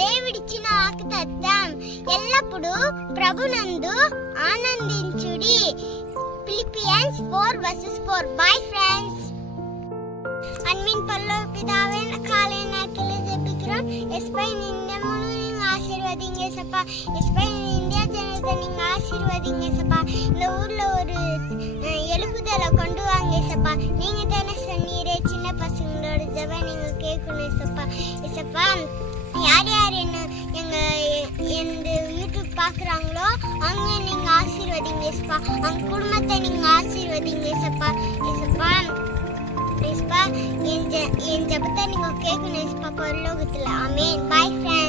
దేవుడిచ్చిన వాగ్దానం ఎల్లప్పుడూ ప్రభునందు ఆనందించుడి. ఫిలిపియన్స్ 4:4. Bye friends. అన్మిన్ పల్లో పిదావైన కాలైన తెలియజెప్పిக்கிறோம். ఎస్పై నిన్నమును நீங்க ஆசீர்வதிங்க ஏசப்பா. எஸ்பை இந்தியா ஜனத்தை நீங்க ஆசீர்வதிங்க ஏசப்பா. இந்த ஊர்ல ஒரு எழுப்புதலை கொண்டு வாங்க ஏசப்பா. நீங்க தானே சொன்னீரே சின்ன பசங்களோட ஜெபம் நீங்க கேட்கணும் ஏசப்பா. ஏசப்பா யார் யார் எங்க இந்த யூடியூப் பார்க்குறாங்களோ அவங்க நீங்க ஆசீர்வதிங்க ஏசப்பா. அவங்க குடும்பத்தை நீங்க ஆசீர்வதிங்க ஏசப்பா. ஏசப்பா என் ஜெபத்தை நீங்க கேட்கணும் ஏசப்பா பரலோகத்துல. ஆமென். Bye friends.